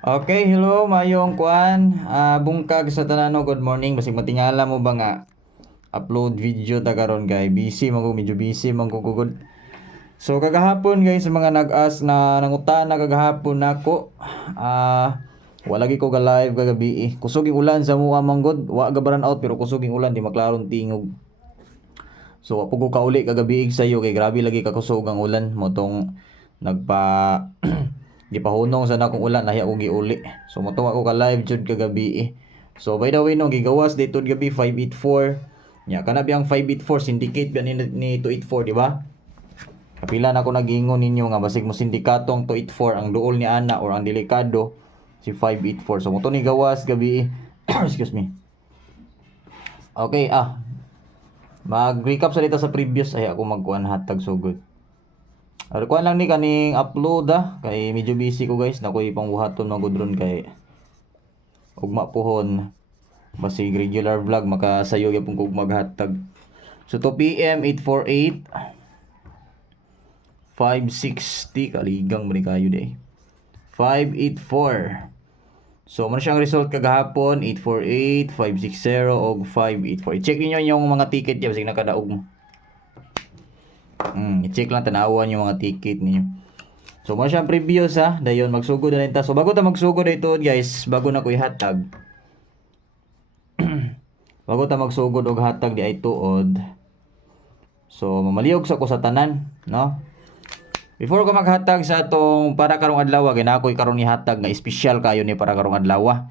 Okay, hello, mayong kuan. Bungkag sa tanano, good morning. Basig matingala mo ba nga upload video ta karon kay busy man ko, medyo busy man ko gugod. So kagahapon guys, sa mga nag-ask na nangutana kagahapon nako. Wala gi ko ga live kagabi. Kusog yung ulan sa mua manggod. Wa ga baran out pero kusog yung ulan di maklaron tingog. So apo ko kauli kagabi sayo kay grabe lagi ka kusog ang ulan mo tong nagpa gipahunong sa nakong ulan nahiya ko giuli. So motuwa ko ka live jud kagabi. So by the way no gigawas dayton gabi 584. Nya kana biyang 584 syndicate ba ni 284 di ba? Kapila na ako nag-ingon ninyo nga basig mo sindikatong 284 ang duol ni ana or ang delikado si 584. So moto ni gawas gabi. Excuse me. Okay, mag-recap sa dito sa previous ay ako magkuan hatag sugod. Kuan lang ni kaning upload kay medyo busy ko guys nakoy pangbuhaton na gudron kay ugma pohon basig regular vlog makasayo gyapon ko maghatag. So 2 PM 848 560 kaligang man kayo day. 584. So man siyang result kagahapon 848, 560 og 584. I-check niyo yung mga ticket diya basig nakadaog mo. I-check lang tanawan yung mga ticket niyo. So mo siyang previous dayon magsugod na ta. So bago ta magsugod ito guys, bago na ko ihatag. Bago ta magsugod og hatag di ay tuod. So mamaliog sa ko sa tanan, no? Before ko maghatag sa atong para karong adlaw, ginakoy karon ni hatag nga espesyal kayo ni para karong adlaw.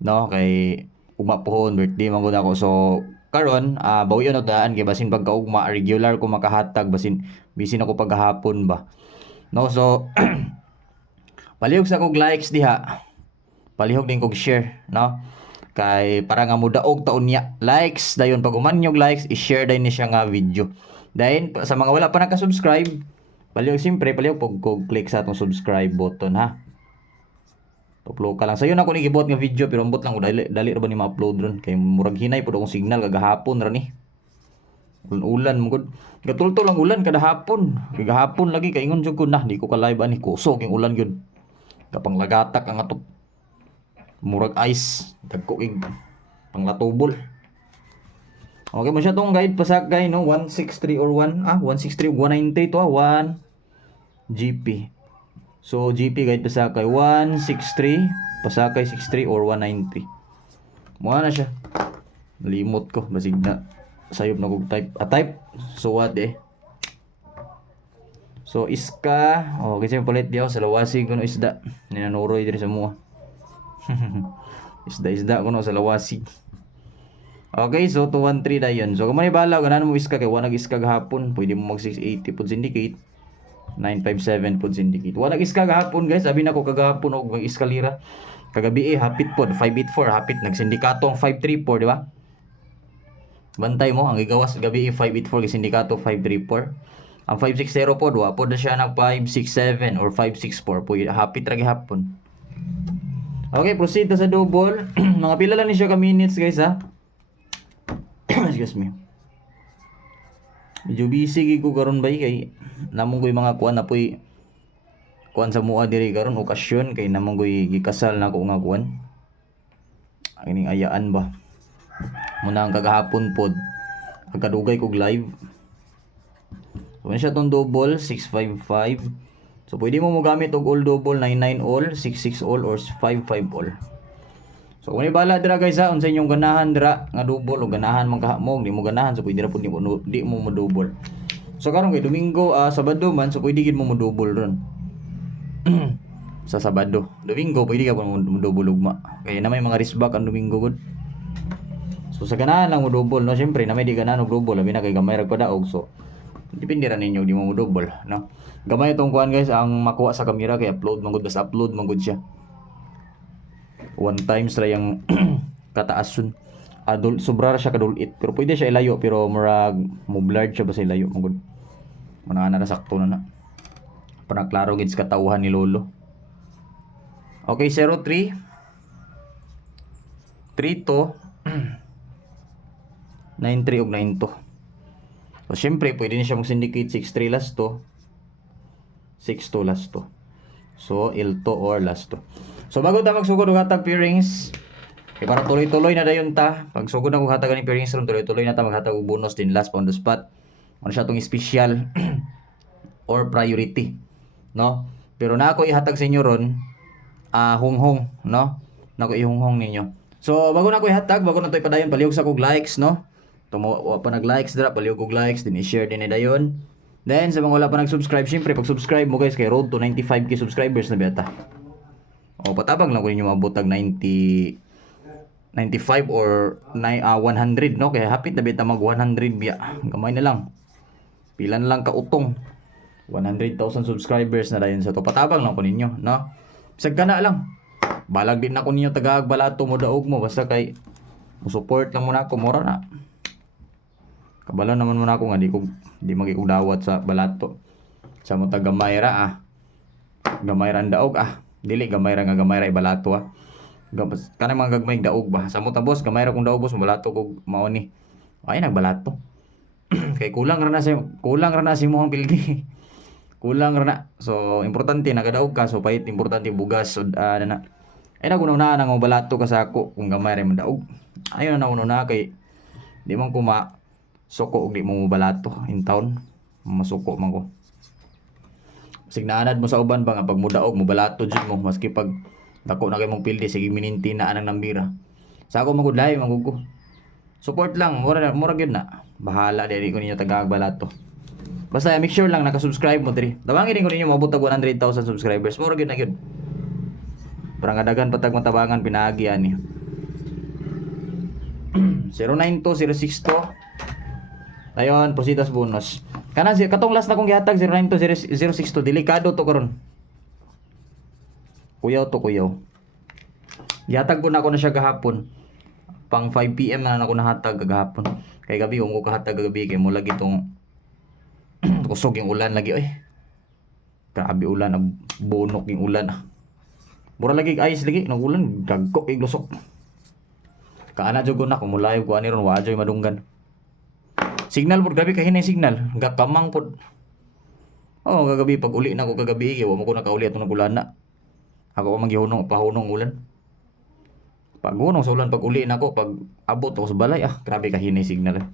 No, kay ugma pohon birthday man gud ako. So karon bawion na daan kay basin pagkaugma regular ko makahatag basin bisin ako paghapon ba. No, so palihog sa kog likes diha. Palihog din kog share, no? Kay para nga mudaog taon niya. Likes dayon pag umanyog likes, i-share din ni siya nga video. Dayon sa mga wala pa naka-subscribe, palihog simpre palihog pag kog click sa atong subscribe button ha. Upload ka lang. Sayo na ko ni gibot nga video pero ambot lang ko dali ra ba ni ma-upload ron kay murag hinay pud akong signal kagahapon ra ni. Ulan mo gud. Gatultol lang ulan kada hapon. Kagahapon lagi kay ingon jud ko na di ko ka live ani kusog yung ulan gyud. Kapang lagatak ang atok. Murag ice dagko ig panglatubol. Okay mo siya tong guide pasakay no 163 or 163 193 to 1 GP. So GP guide pasakay 163 pasakay 63 or 193. Mo na siya. Limot ko basig na sayop na kog type. So what So iska, kasi palit diyo sa lawasi kuno isda. Ninanuroy diri sa mua. Isda kuno sa lawasi. Okay, so 213 dayon. So kung manibala ganan mo iska kay wala nag-iska gahapon, pwede mo mag 680 pud syndicate. 957 pud syndicate. Wala nag-iska gahapon guys, abi na ko kagahapon og mag iskalira. Kagabi hapit pod 584 hapit nagsindikato ang 534, di ba? Bantay mo ang gigawas gabi 584 sindikato 534. Ang 560 pod wa pod na siya nag 567 or 564 po hapit ra gihapon. Okay, proceed ta sa double. Mga pila lang ni siya ka minutes guys Excuse me. Medyo busy gid ko karon bay kay namong koy mga kuan na poy kuan sa mua diri karon okasyon kay namong koy gikasal na ko nga kuan. Ang ayaan ba. Muna ang kagahapon pod pagkadugay kog live. So siya tong double 655. So pwede mo gamit og all double 99 all, 66 all or 55 all. So kung ibala dira guys unsa inyong ganahan dira nga double o ganahan man kahamog di mo ganahan so pwede ra pud di mo mo double. So karon kay Domingo Sabado man so pwede gid mo mo double ron. Sa Sabado, Domingo pwede ka mo double ugma. Kaya na may mga risbak ang Domingo gud. So sa ganahan lang mo double no, syempre na may di ganahan og double labi na kay gamay ra padaog so depende ra ninyo di mo mo double no. Gamay itong kuan guys ang makuha sa camera kay upload man gud basta upload man gud siya. One times ra yung kataasun. Sobra ra siya kadulit pero pwede siya ilayo pero murag mo blurred siya ba sa ilayo man gud. Manana ra sakto na. Para klaro gid sa katawhan ni lolo. Okay, 03 32 93 og 92. So syempre pwede ni siya mag-syndicate 63 last to 62 last to. So L2 or last to. So bago ta magsugod og hatag pairings, kay para tuloy-tuloy na dayon ta. Pag sugod na kog hatag ni pairings ron, tuloy-tuloy na ta maghatag og bonus din last on the spot. Ano siya tong special or priority, no? Pero na ako ihatag sa inyo ron, hunghong, no? Na ako ihunghong ninyo. So bago na ako ihatag, bago na to ipadayon, palihog sa kog likes, no? Tumo pa nag-likes dra, palihog kog likes, din i-share din ni dayon. Then sa mga wala pa nag-subscribe, syempre pag-subscribe mo guys kay road to 95k subscribers na beta. O patabang lang ko ninyo mabutag 95 or 100, no? Kaya hapit na beta mag 100 biya. Gamay na lang. Pila na lang kautong. 100,000 subscribers na dayon sa to. Patabang lang ko ninyo, no? Bisag ka na lang. Balag din ako ninyo tagaag balato mo daog mo basta kay mo support lang muna ako mura na. Kabalo naman muna ako nga di magikog dawat sa balato. Sa mo taga-mayra Gamayra ang daog Dili gamay ra ibalato kanang mga gagmay daog ba. Sa mo ta boss gamay ra kung daog boss balato kog mao ni. Ay nagbalato. Kay kulang ra na si mo ang pildi. Kulang ra na. So importante nagadaog ka so pait importante bugas so na. Ay nagunaw na nang balato ka sa ako kung gamay ra man daog. Ayon na uno na kay di man ko suko og di mo balato in town. Masuko man ko. Signaanad mo sa uban ba nga pag mudaog mo balato jud mo maski pag dako na kay mong pildi sige mininti na anang nambira. Sa ako magudlay magugo. Support lang mura gyud na. Bahala diri ko ninyo tagaag balato. Basta make sure lang naka-subscribe mo diri. Tawagin din ko ninyo mabutag 100,000 subscribers. Mura gyud na gyud. Parang kadagan patag matabangan pinaagi ani. 092062 Dayon, prosidas bonus. Katong last na kong gihatag 092062 delikado to karon. Kuyaw. Gihatag ko na ako na siya gahapon. Pang 5 PM na ako nahatag gahapon. Kay gabi ko kahatag gabi kay mo lagi tong kusog yung ulan lagi oy. Grabe ulan, bonok yung ulan. Mura lagi ice lagi nang ulan gagko kay lusok. Kaana jud ko na kumulayo ko ani ron wa joy madunggan. Signal pud gabi kahinay signal, gakamang pud. Oh, kagabi pag uli na ko kagabi, wa mo ko nakauli atong nagulana. Ako man gihunong pahunong ulan. Pag hunong sa ulan pag uli na ko, pag abot ako sa balay, grabe kahinay signal.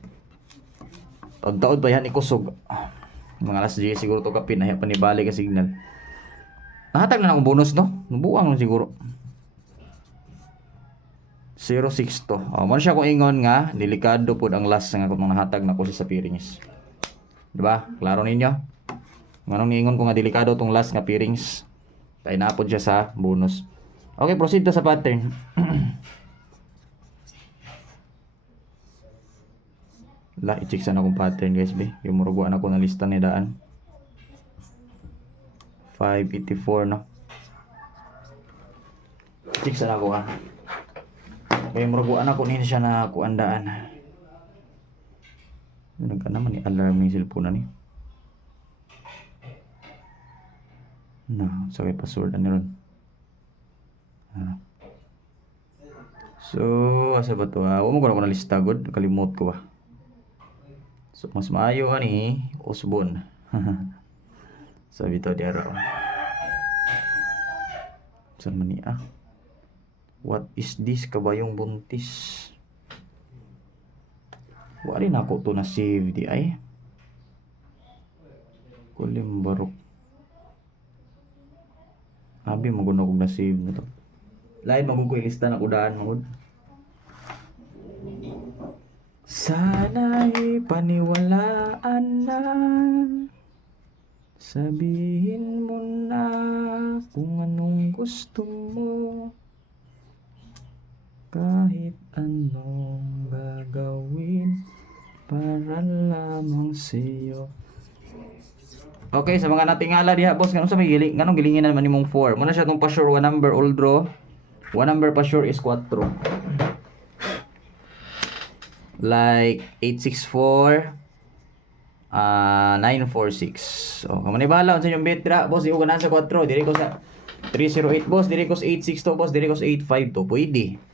Taod-taod ba yan ikusog. Mga alas 10 siguro to kapin, nahiya pa ni balik ka signal. Nahatag na akong bonus no? Nabuang lang siguro. 062. Man siya ko ingon nga delikado pud ang last nga akong nahatag na ko sa pairings. Diba? Klaro ninyo? Nganong niingon ko nga delikado tong last nga pairings. Kay naapod siya sa bonus. Okay, proceed to sa pattern. I-check sana akong pattern guys be. Yung muruguan ako na lista ni daan. 584 no. Check sana ako kaya muraguan ako niya siya na kuandaan. Nagka naman ni alarm ng cellphone na ni. Na, sakay password na ron. So, asa ba to? Huwag mo ko na lista god. Kalimot ko ba? So, mas maayo ka ni Osbon. Sabi to di araw. Saan man niya? What is this? Kabayong buntis. Wala na ako to na save di ay. Kulimbarok. Abi magunog na save na to. Lain magugoy lista na kudaan magud. Sana'y paniwalaan na. Sabihin mo na kung anong gusto mo. Kahit anong gagawin para lamang sa'yo. Okay, sa mga natingala diha, boss, ganun sa may giling, ganun gilingin naman nimong 4. Muna siya itong pa-sure, 1 number old draw. 1 number pa-sure is 4. Like 864, 946. So, kung manibala sa inyong betra, boss, di ko ganaan sa 4. Diri ko sa 308, boss. Diri ko sa 862, boss. Diri ko sa 852. Pwede.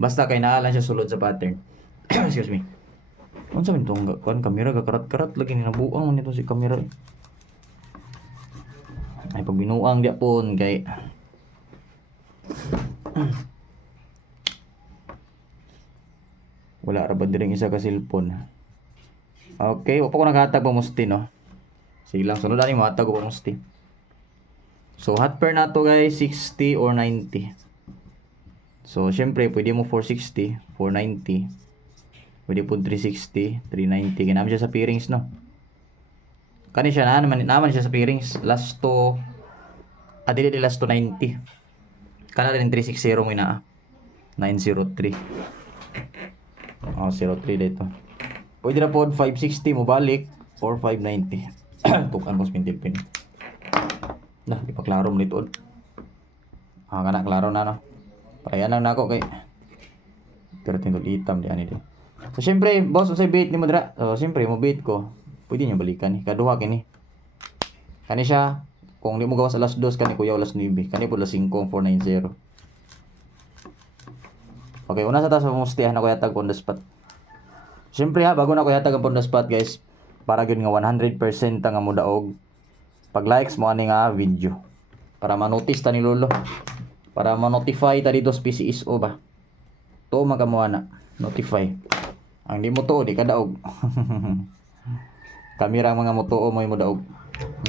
Basta kay naalan siya sulod sa pattern. Excuse me. Ano sabi nito? Kuan kamera, kakarat-karat. Lagi ninabuang mo nito si kamera. Ay, pag binuang diya po, kay Wala ra ba diring isa ka cellphone. Okay, wa pa ko naghatag pa musti no. Sige lang, sunod ani mo hatag ko pa musti. So hot pair na to guys, 60 or 90. So syempre pwede mo 460, 490. Pwede po 360, 390. Kinam siya sa pairings no. Kani siya naman siya sa pairings. Last to dili last to 90. Kana rin 360 mo ina. 903. 03 dito. Pwede na po 560 mo balik or 590. Tukan boss pintilpin. Nah, di pa klaro mo dito. Kana klaro na no. Parehan lang nako kay. Pero tingol itam di ani di. So syempre, boss, usay bait ni mo dira. So syempre mo bait ko. Pwede niyo balikan ni. Kaduha kini. Kani siya kung di mo gawas alas 2 kani kuya alas 9. Kani po alas 5 490. Okay, una sa taas pamustihan ako yatag on the spot. Siyempre ha, bago na ako yatag on the spot guys, para gyud nga 100% nga mo daog. Pag likes mo ani nga video. Para ma-notice ta ni lolo. Para ma-notify ta dito sa PCSO ba. To magamuha na. Notify. Ang di mo to, di ka daog. Kami ra mga motuo mo daog.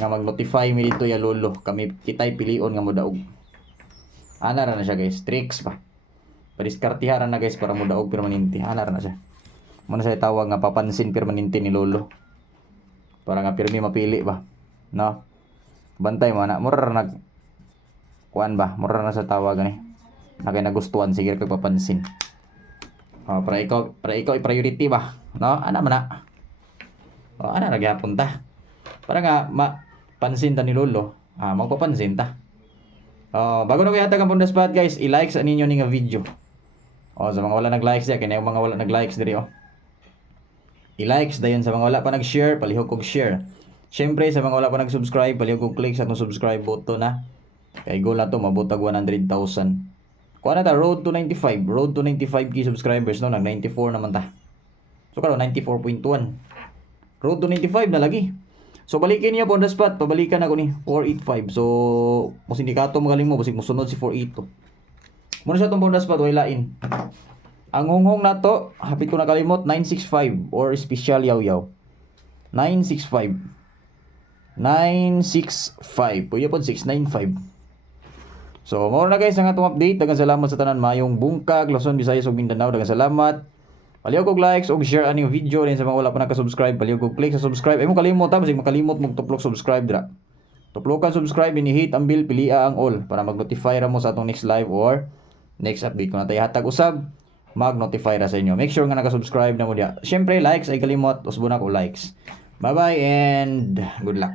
Nga mag-notify mi dito ya lolo. Kami kitay pilion nga mo daog. Ana ra na siya guys, tricks pa. Padiskartihan na guys para mo daog permanente. Ana ra na siya. Muna sa tawag nga papansin permanente ni lolo. Para nga pirmi mapili ba. No? Bantay mo na. Mura nag kuan ba? Mura na sa tawag ni. Na kay nagustuhan sige kag papansin. Para ikaw i-priority ba? No? Ana man na. Ana ra gyapon ta. Para nga mapansin ta ni lolo. Magpapansin ta. Bago na kaya tagang on the spot guys, i-like sa ninyo ni nga video. Sa mga wala nag-likes diya, kaya yung mga wala nag-likes diri I-likes dayon sa mga wala pa nag-share, palihog kog share. Syempre sa mga wala pa nag-subscribe, palihog kog click sa atong subscribe button na. Kay goal na to mabutag 100,000. Kuha na ta road to 95, road to 95k subscribers no, nag 94 naman ta. So karon 94.1. Road to 95 na lagi. So balikin niyo po on the spot, pabalikan ako ni 485. So mo sindikato magaling mo basig mo sunod si 482. Muna sa itong bonus spot, way lain. Ang hunghong na to, hapit ko nakalimot, 965 or special yaw-yaw. 965. 965. Pwede po 695. So, muna na guys ang atong update. Dagan salamat sa tanan mayong bungkag, Luzon, Visayas ug Mindanao. Dagan salamat. Paliw kog likes ug share aning video din sa mga wala pa naka-subscribe. Paliw kog click sa subscribe. Ay mo kalimot ha, basig makalimot mong tuplok subscribe dira. Tuplokan subscribe, ini-hit ang bell, pilia ang all para mag-notify ra mo sa atong next live or next update. Kung natay hatag usab, mag-notify ra sa inyo. Make sure nga naka-subscribe na mo diya. Syempre, likes ay kalimot. Usbo na ko likes. Bye-bye and good luck.